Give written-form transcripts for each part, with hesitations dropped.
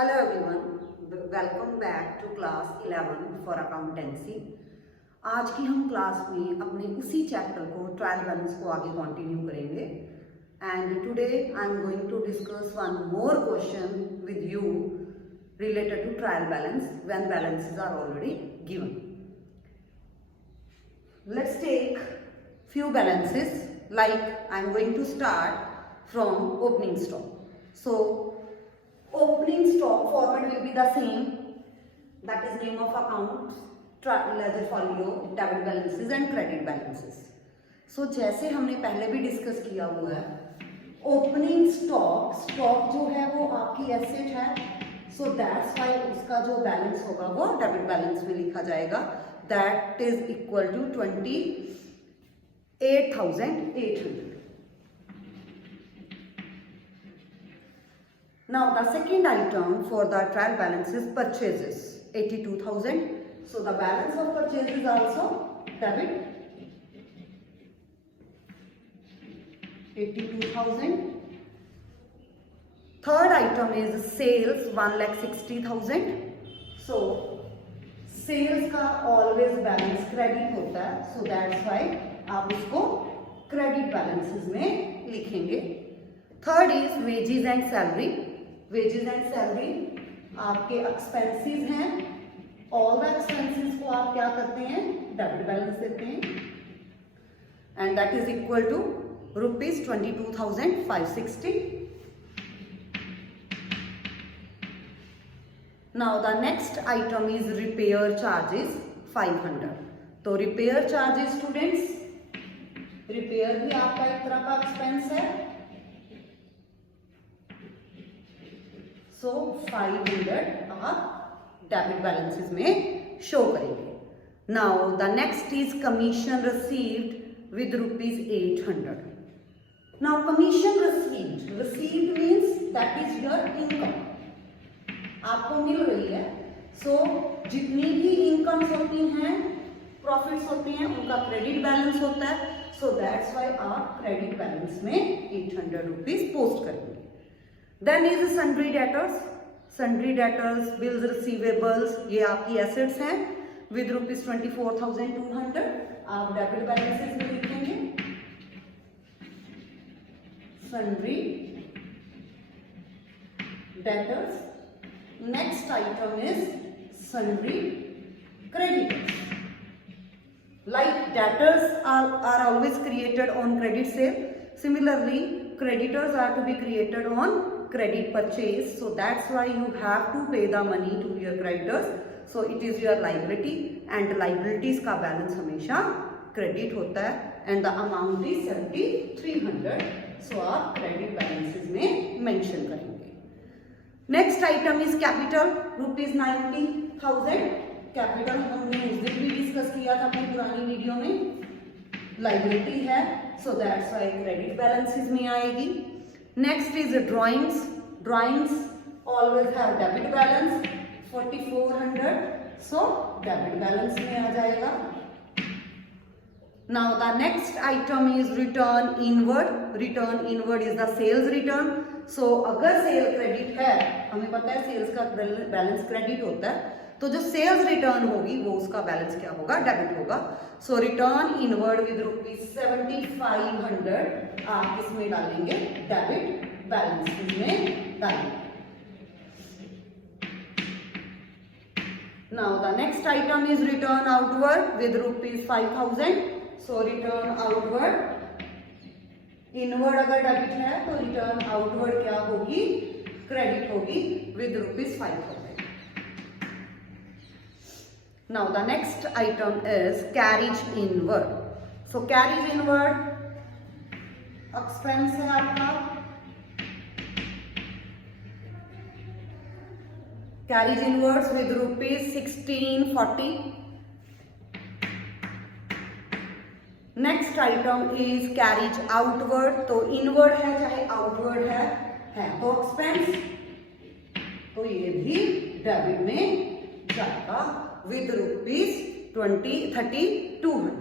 Hello everyone, welcome back to class 11 for accountancy. आज की हम क्लास में अपने उसी चैप्टर को ट्रायल बैलेंस को आगे कंटिन्यू करेंगे and today I am going to discuss one more question with you related to trial balance when balances are already given. Let's take few balances like I am going to start from opening stock. So opening stock format will be the same, that is name of accounts, ledger folio, debit balances and credit balances. So जैसे हमने पहले भी डिस्कस किया हुआ है, opening stock जो है वो आपकी एसेट है, सो दैट्स वाई उसका जो बैलेंस होगा वो डेबिट बैलेंस में लिखा जाएगा, that is equal to 28,800. Now the second item for the trial balance is purchases, 82,000. So the balance of purchase is also debit, 82,000. Third item is sales, 1,60,000. So sales का always balance credit होता है, so that's why आप उसको credit balances में लिखेंगे. Third is wages and salary. Wages and salary आपके expenses हैं, all the expenses को आप क्या करते हैं, डेबिट बैलेंस देते हैं and that is equal to ₹22,560. Now the next item is repair charges 500. तो रिपेयर चार्जेस स्टूडेंट्स, रिपेयर भी आपका एक तरह का एक्सपेंस है, सो 500 आप डेबिट बैलेंसेस में शो करेंगे. Now the next is commission received with ₹800. Now commission received means that is your income, आपको मिल रही है. सो जितनी भी इनकम्स होती हैं, प्रॉफिट्स होते हैं, उनका क्रेडिट बैलेंस होता है, सो दैट्स वाई आप क्रेडिट बैलेंस में 800 रुपीज पोस्ट करेंगे. Then is sundry debtors. Sundry debtors, bills receivables, ये आपकी एसेट्स हैं विद ₹24,200. आप डेबिट बैलेंसेस में लिखेंगे sundry debtors. Next item is sundry creditors. Like debtors are always created on credit sale, similarly creditors are to be created on credit purchase, so that's why you have to pay the money to your creditors, so it is your liability and liabilities का balance हमेशा credit होता है and the amount is 7,300, so आप credit balances में mention करेंगे. Next item is capital, ₹90,000. कैपिटल हमने उस दिन भी डिस्कस किया था अपनी पुरानी वीडियो में, लाइबिलिटी है, so that's why credit balances में आएगी. Next is drawings. Drawings always have debit balance 4,400, so debit balance में आ जाएगा. Now the next item is return inward. Return inward is the sales return. So अगर sale credit है, हमें पता है सेल्स का बैलेंस क्रेडिट होता है, तो जो सेल्स रिटर्न होगी वो उसका बैलेंस क्या होगा, डेबिट होगा. सो रिटर्न इनवर्ड विद ₹7,500 आप इसमें डालेंगे, डेबिट बैलेंस में डालेंगे. Now the next item is return outward with ₹5,000. So return outward, inward अगर डेबिट है तो रिटर्न आउटवर्ड क्या होगी, क्रेडिट होगी विद ₹5,000. Now the next item is carriage inward. So carriage inward expense है आपका. Carriage inwards with ₹1640. Next item is carriage outward. तो inward है चाहे outward है तो expense, तो ये भी डेबिट में जाएगा with ₹3,200.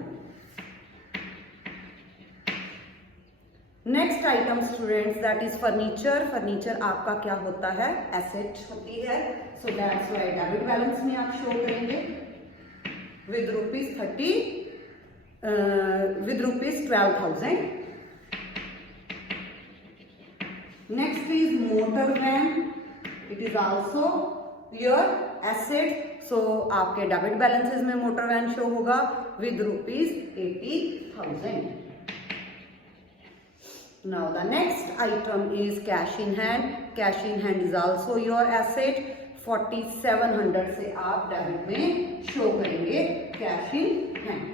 Next item students that is furniture. Furniture आपका क्या होता है, एसेट होती है। So that's why debit balance में आप शो करेंगे विद ₹30 with ₹12,000. Next is motor van. It is also your asset. So आपके डेबिट बैलेंसेस में मोटर वैन शो होगा with ₹80,000. Now the next item is cash in hand. Cash in hand is also your asset. 4700 से आप डेबिट में शो करेंगे cash in hand.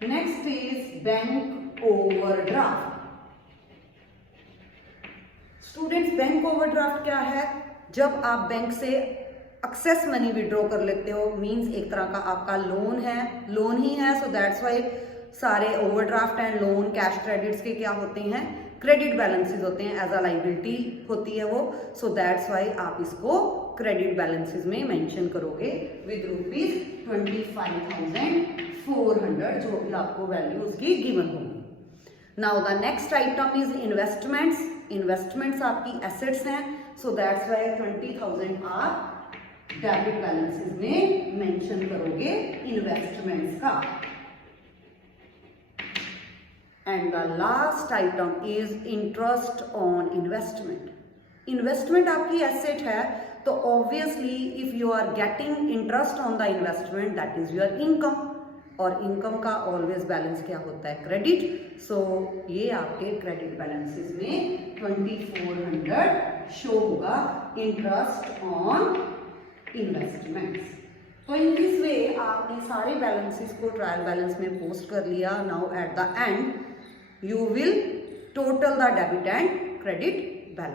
Next is bank overdraft. Students, bank overdraft क्या है? जब आप बैंक से एक्सेस मनी विड्रॉ कर लेते हो, मींस एक तरह का आपका लोन है, लोन ही है. सो दैट्स वाई सारे overdraft and loan, cash credits के क्या होते हैं, क्रेडिट बैलेंसेस होते हैं, एज अ लाइबिलिटी होती है वो. सो दैट्स वाई आप इसको क्रेडिट बैलेंसेस में मेंशन करोगे विद ₹25,400, जो भी आपको वैल्यू उसकी गिवन होगी. Now the next item is investments. Investments आपकी एसेट्स हैं. सो दैट्स वाई 20,000 आप डेबिट बैलेंसेस में मेंशन करोगे इन्वेस्टमेंट्स का. And the last item is interest on investment. Investment आपकी एसेट है, तो obviously if you are getting interest on the investment that is your income. और income का always balance क्या होता है, क्रेडिट. सो ये आपके क्रेडिट बैलेंसेस में 2400 शो होगा इंटरेस्ट ऑन इन्वेस्टमेंट्स. तो इन दिस वे आपने सारे बैलेंसेस को ट्रायल बैलेंस में पोस्ट कर लिया. Now at the end you will total the debit and credit balance.